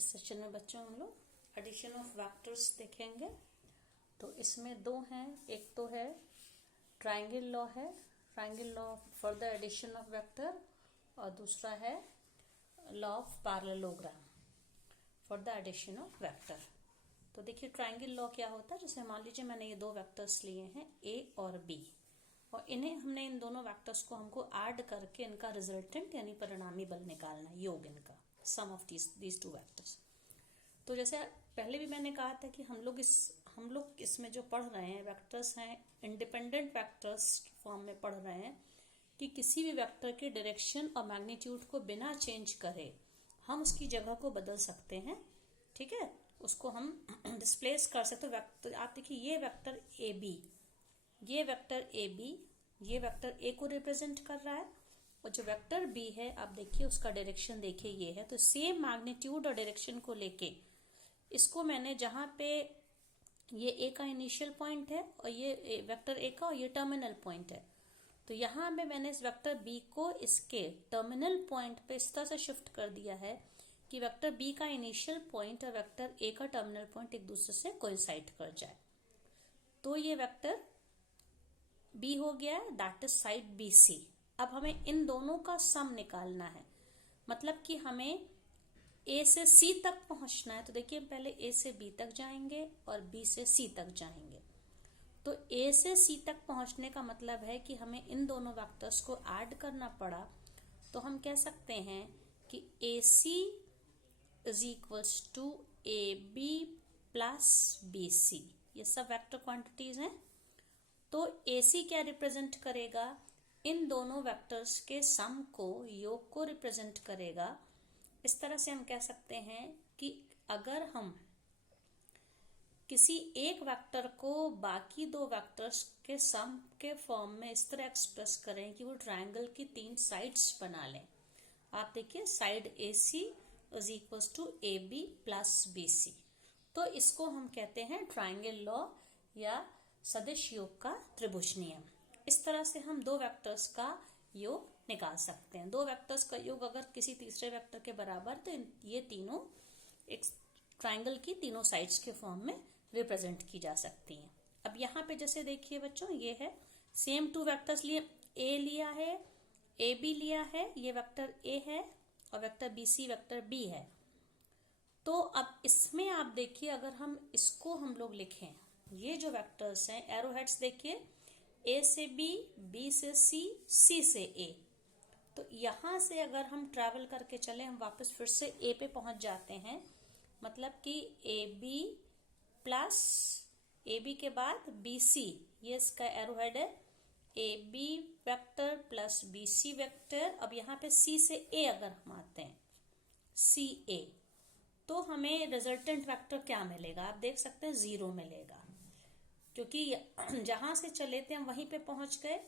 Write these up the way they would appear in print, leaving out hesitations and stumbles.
इस सेशन में बच्चों हम लोग एडिशन ऑफ वेक्टर्स देखेंगे। तो इसमें दो हैं, एक तो है ट्रायंगल लॉ है, triangle law for the addition of vector, और दूसरा है law of parallelogram for the addition of vector. तो देखिए ट्रायंगल लॉ क्या होता है। जैसे मान लीजिए मैंने ये दो वेक्टर्स लिए हैं ए और बी, और इन्हें हमने इन दोनों वेक्टर्स को हमको ऐड करके इनका रिजल्टेंट यानी परिणामी बल निकालना है, योग इनका, सम ऑफ दीज टू वेक्टर्स। तो जैसे पहले भी मैंने कहा था कि हम लोग इसमें जो पढ़ रहे हैं वेक्टर्स हैं, इंडिपेंडेंट वेक्टर्स फॉर्म में पढ़ रहे हैं कि किसी भी वेक्टर के डायरेक्शन और मैग्नीट्यूड को बिना चेंज करे हम उसकी जगह को बदल सकते हैं। ठीक है, उसको हम डिस्प्लेस कर सकते हैं। वेक्टर आप देखिए, ये वेक्टर ए बी, ये वेक्टर ए बी, ये वेक्टर ए को रिप्रेजेंट कर रहा है, और जो वेक्टर बी है आप देखिए उसका डायरेक्शन देखिए ये है। तो सेम मैग्नीट्यूड और डायरेक्शन को लेके इसको मैंने, जहां पे ये ए का इनिशियल पॉइंट है और ये वेक्टर ए का, और ये टर्मिनल पॉइंट है, तो यहाँ पे मैंने इस वेक्टर बी को इसके टर्मिनल पॉइंट पे इस तरह से शिफ्ट कर दिया है कि वेक्टर बी का इनिशियल पॉइंट और वेक्टर ए का टर्मिनल पॉइंट एक दूसरे से कोइंसाइड कर जाए। तो ये वेक्टर बी हो गया है, that is side B C. अब हमें इन दोनों का सम निकालना है, मतलब कि हमें ए से सी तक पहुंचना है। तो देखिए पहले ए से बी तक जाएंगे और बी से सी तक जाएंगे। तो ए से सी तक पहुंचने का मतलब है कि हमें इन दोनों वेक्टर्स को ऐड करना पड़ा। तो हम कह सकते हैं कि A C is equals to A B plus B C. ये सब वेक्टर क्वांटिटीज हैं। तो ए सी क्या रिप्रेजेंट करेगा? इन दोनों वेक्टर्स के सम को, योग को रिप्रेजेंट करेगा। इस तरह से हम कह सकते हैं कि अगर हम किसी एक वेक्टर को बाकी दो वेक्टर्स के सम के फॉर्म में इस तरह एक्सप्रेस करें कि वो ट्रायंगल की तीन साइड्स बना लें। आप देखिए side A C is equal to A B plus B C. तो इसको हम कहते हैं ट्रायंगल लॉ या सदिश योग का त्रिभुज नियम। इस तरह से हम दो वेक्टर्स का योग निकाल सकते हैं। दो वेक्टर्स का योग अगर किसी तीसरे वेक्टर के बराबर, तो ये तीनों एक ट्रायंगल की तीनों साइड्स के फॉर्म में रिप्रेजेंट की जा सकती हैं। अब यहाँ पे जैसे देखिए बच्चों, ये है सेम टू वेक्टर्स लिए, ए लिया है, ए बी लिया है, ये वेक्टर ए है और vector B C vector B है। तो अब इसमें आप देखिए, अगर हम इसको हम लोग लिखें, ये जो वेक्टर्स हैं एरो हेड्स देखिए, ए से बी, बी से सी, सी से ए। तो यहां से अगर हम ट्रैवल करके चले, हम वापस फिर से ए पे पहुंच जाते हैं। मतलब कि A B plus A B के बाद बी सी, ये इसका एरो हेड है, A B vector plus B C vector. अब यहाँ पे सी से ए अगर हम आते हैं, सी ए, तो हमें रिजल्टेंट वेक्टर क्या मिलेगा? आप देख सकते हैं 0 मिलेगा, क्योंकि जहां से चले थे हम वहीं पे पहुंच गए।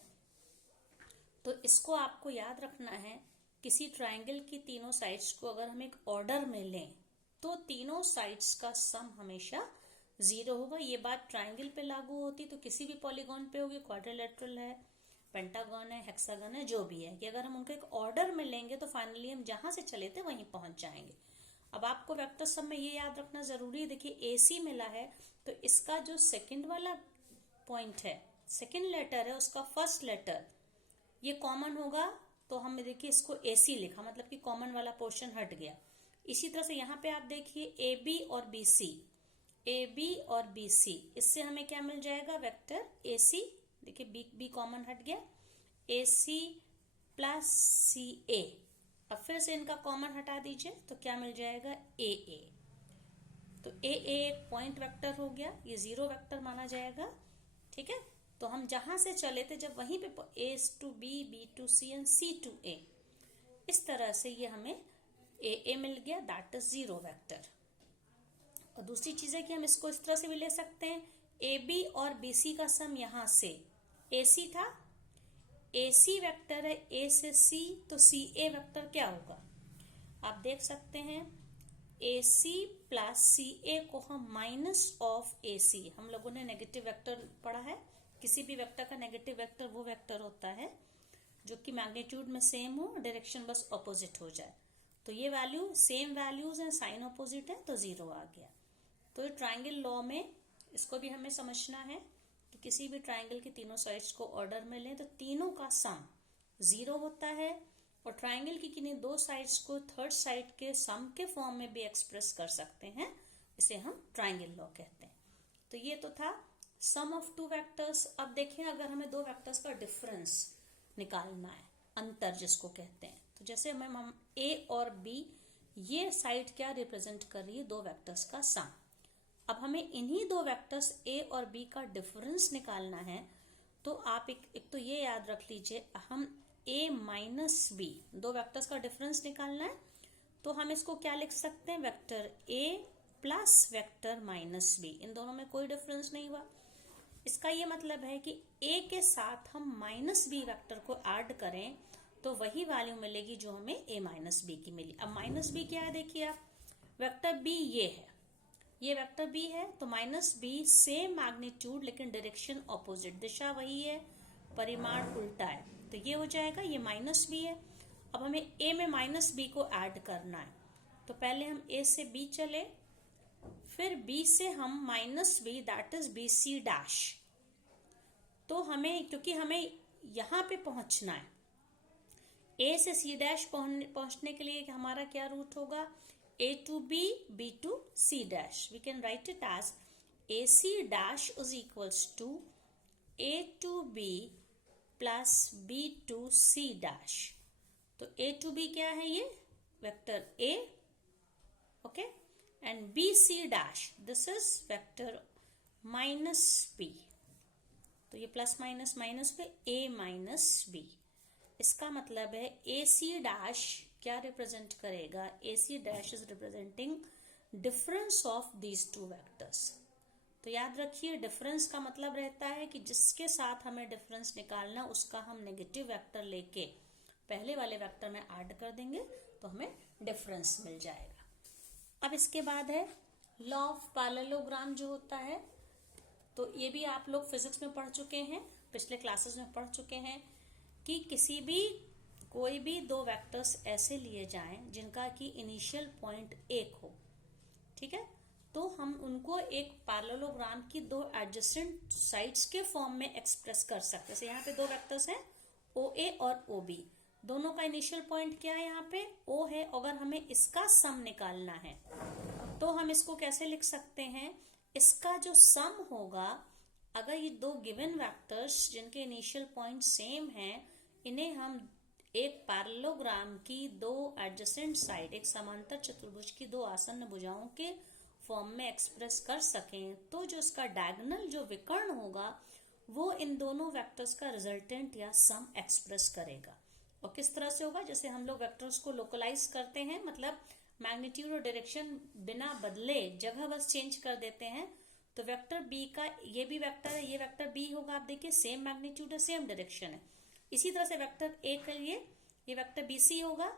तो इसको आपको याद रखना है, किसी ट्रायंगल की तीनों साइड्स को अगर हम एक ऑर्डर में लें तो तीनों साइड्स का सम हमेशा 0 होगा। ये बात ट्रायंगल पे लागू होती तो किसी भी पॉलीगॉन पे होगी, क्वाड्रिलेटरल है, पेंटागन है, हेक्सागन है, जो भी है, कि अगर हम उनको एक ऑर्डर में लेंगे तो फाइनली हम जहां से चले थे वहीं पहुंच जाएंगे। अब आपको वेक्टर सम में ये याद रखना जरूरी है। देखिए ए सी मिला है, तो इसका जो सेकंड वाला पॉइंट है, सेकंड लेटर है, उसका फर्स्ट लेटर ये कॉमन होगा। तो हमने देखिए इसको ए सी लिखा, मतलब कि कॉमन वाला पोर्शन हट गया। इसी तरह से यहाँ पे आप देखिए ए बी और बी सी, ए बी और बी सी, इससे हमें क्या मिल जाएगा? वेक्टर ए सी। देखिए बी बी कॉमन हट गया, ए सी प्लस सी ए। अब फिर से इनका कॉमन हटा दीजिए तो क्या मिल जाएगा? ए ए। तो ए ए एक पॉइंट वेक्टर हो गया, ये 0 वेक्टर माना जाएगा। ठीक है, तो हम जहां से चले थे जब वहीं पे A to B, B to C and C to A, इस तरह से ये हमें ए ए मिल गया, दैट इज 0 वेक्टर। और दूसरी चीज है कि हम इसको इस तरह से भी ले सकते हैं, ए बी और बी सी का सम यहां से ए सी था, ए सी वेक्टर है ए से सी, तो सी ए वेक्टर क्या होगा? आप देख सकते हैं ए सी प्लस सी ए को हम माइनस ऑफ ए सी, हम लोगों ने नेगेटिव वेक्टर पढ़ा है। किसी भी वेक्टर का नेगेटिव वेक्टर वो वेक्टर होता है जो कि मैग्नीट्यूड में सेम हो, डायरेक्शन बस ऑपोजिट हो जाए। तो ये वैल्यू सेम वैल्यूज हैं, साइन अपोजिट है तो 0 आ गया। तो ट्राइंगल लॉ में इसको भी हमें समझना है कि किसी भी ट्राइंगल के तीनों साइड्स को ऑर्डर में लें तो तीनों का सम 0 होता है, और ट्राइंगल की किन्हीं दो साइड्स को थर्ड साइड के सम के फॉर्म में भी एक्सप्रेस कर सकते हैं, इसे हम ट्राइंगल लॉ कहते हैं। तो ये तो था सम ऑफ टू वेक्टर्स। अब देखें अगर हमें दो वेक्टर्स का डिफरेंस निकालना है, अंतर जिसको कहते हैं, तो जैसे हम ए और बी, ये साइड क्या रिप्रेजेंट कर रही है, दो वेक्टर्स का सम। अब हमें इन्हीं दो वेक्टर्स ए और बी का डिफरेंस निकालना है, तो आप एक तो ये याद रख लीजिए, हम ए माइनस बी, दो वेक्टर्स का डिफरेंस निकालना है, तो हम इसको क्या लिख सकते हैं, vector A plus vector minus B. इन दोनों में कोई डिफरेंस नहीं हुआ, इसका ये मतलब है कि ए के साथ हम माइनस बी वेक्टर को ऐड करें तो वही वैल्यू मिलेगी जो हमें ए माइनस बी की मिली। अब माइनस बी क्या है, देखिए आप, वेक्टर बी ये है, ये वेक्टर बी है, तो माइनस बी सेम मैग्नीट्यूड लेकिन डायरेक्शन ऑपोजिट, दिशा वही है, परिमाण उल्टा है, तो ये हो जाएगा, ये माइनस बी है। अब हमें ए में माइनस बी को ऐड करना है, तो पहले हम ए से बी चले, फिर बी से हम minus B, that is B C dash. तो हमें, क्योंकि हमें यहां पे पहुंचना है, ए से सी डैश पहुंचने के लिए हमारा क्या रूट होगा, A to B, B to C dash. We can write it as A C dash is equals to A to B plus B to C dash. तो ए टू बी क्या है, ये vector A, okay, and B C dash, this is vector minus B. तो ये plus minus minus पे ए minus B, इसका मतलब है ए सी डैश क्या रिप्रेजेंट करेगा, A C dash is representing difference of these two vectors. तो याद रखिए, डिफरेंस का मतलब रहता है कि जिसके साथ हमें डिफरेंस निकालना, उसका हम नेगेटिव वेक्टर लेके पहले वाले वेक्टर में ऐड कर देंगे तो हमें डिफरेंस मिल जाएगा। अब इसके बाद है लॉ ऑफ पैरेललोग्राम जो होता है, तो ये भी आप लोग फिजिक्स में पढ़ चुके हैं, पिछले क्लासेस में पढ़ चुके हैं कि कोई भी दो वेक्टर्स ऐसे लिए जाएं जिनका कि इनिशियल पॉइंट एक हो, ठीक है, तो हम उनको एक पैरेललोग्राम की दो एडजेसेंट साइड्स के फॉर्म में एक्सप्रेस कर सकते हैं। जैसे यहाँ पे दो वेक्टर्स हैं ओ ए और ओ बी, दोनों का इनिशियल पॉइंट क्या है, यहाँ पे ओ है, अगर हमें इसका सम निकालना है तो हम इसको कैसे लिख सकते हैं, इसका जो सम होगा, अगर ये दो गिवन वेक्टर्स जिनके इनिशियल पॉइंट सेम हैं, इन्हें हम एक पैरेललोग्राम की दो एडजेसेंट साइड, एक समांतर चतुर्भुज की दो आसन्न भुजाओं के फॉर्म में एक्सप्रेस कर सकें, तो जो इसका डायगोनल जो विकर्ण होगा वो इन दोनों वेक्टर्स का रिजल्टेंट या सम एक्सप्रेस करेगा। और किस तरह से होगा, जैसे हम लोग वेक्टर्स को लोकलाइज करते हैं, मतलब मैग्नीट्यूड और डायरेक्शन बिना बदले जगह बस चेंज कर देते हैं, तो वेक्टर बी का, ये भी वेक्टर है, ये वेक्टर बी होगा, आप देखिए सेम मैग्नीट्यूड है, सेम डायरेक्शन है। इसी तरह से वेक्टर ए के लिए ये वेक्टर बी सी होगा,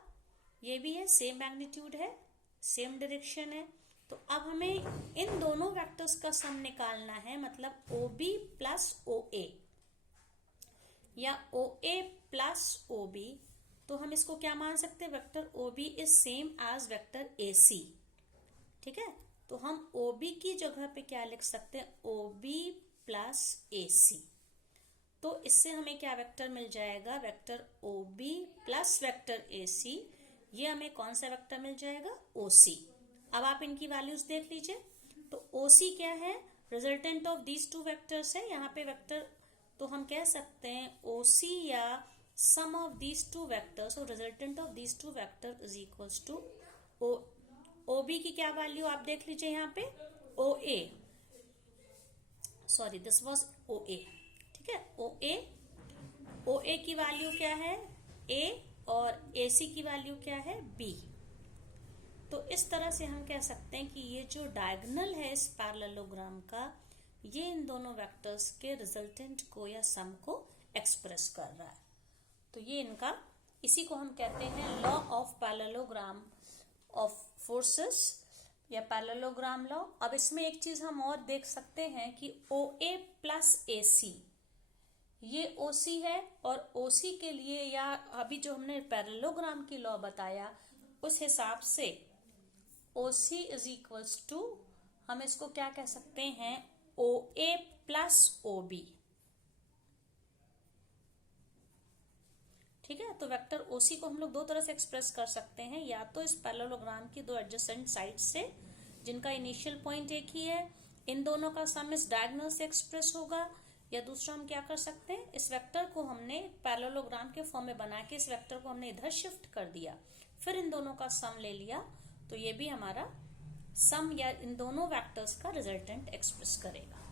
ये भी है, सेम मैग्नीट्यूड है, सेम डायरेक्शन है। तो अब हमें इन दोनों वेक्टर्स का सम निकालना है, मतलब ओ बी प्लस ओ ए या ओ ए प्लस ओ बी, तो हम इसको क्या मान सकते हैं, vector O B is same as vector A C, ठीक है। तो हम ओ बी की जगह पे क्या लिख सकते हैं, ओ बी प्लस ए सी। तो इससे हमें क्या वेक्टर मिल जाएगा, vector O B plus vector A C, ये हमें कौन सा वेक्टर मिल जाएगा, ओ सी। अब आप इनकी वैल्यूज देख लीजिए, तो ओ सी क्या है, resultant of these two vectors है, यहाँ पे वेक्टर, तो हम कह सकते हैं ओ सी या sum of these two vectors और resultant of these two vector is equals to O B की क्या वैल्यू आप देख लीजिए, यहाँ पे O A, sorry this was O A, ठीक है, ओ ए की वैल्यू क्या है, ए, और ए सी की वैल्यू क्या है, बी। तो इस तरह से हम कह सकते हैं कि ये जो डायगोनल है इस पैरेललोग्राम का, ये इन दोनों वेक्टर्स के रिजल्टेंट को या सम को एक्सप्रेस कर रहा है। तो ये इनका, इसी को हम कहते हैं law of parallelogram of forces या पैरेललोग्राम लॉ। अब इसमें एक चीज हम और देख सकते हैं कि ओ ए प्लस ए सी, ये ओ सी है, और ओ सी के लिए, या अभी जो हमने पैरेललोग्राम की लॉ बताया, उस हिसाब से OC इज इक्वल्स टू, हम इसको क्या कह सकते हैं, OA प्लस OB। ठीक है, तो वेक्टर OC को हम लोग दो तरह से एक्सप्रेस कर सकते हैं, या तो इस पैरेललोग्राम की दो एडजेसेंट साइड से जिनका इनिशियल पॉइंट एक ही है, इन दोनों का सम इस डायगोनल से एक्सप्रेस होगा, या दूसरा हम क्या कर सकते हैं, इस वेक्टर को हमने पैरेललोग्राम के फॉर्म में बना के इस वेक्टर को हमने इधर शिफ्ट कर दिया, फिर इन दोनों का सम ले लिया, तो ये भी हमारा सम या इन दोनों वेक्टर्स का रिजल्टेंट एक्सप्रेस करेगा।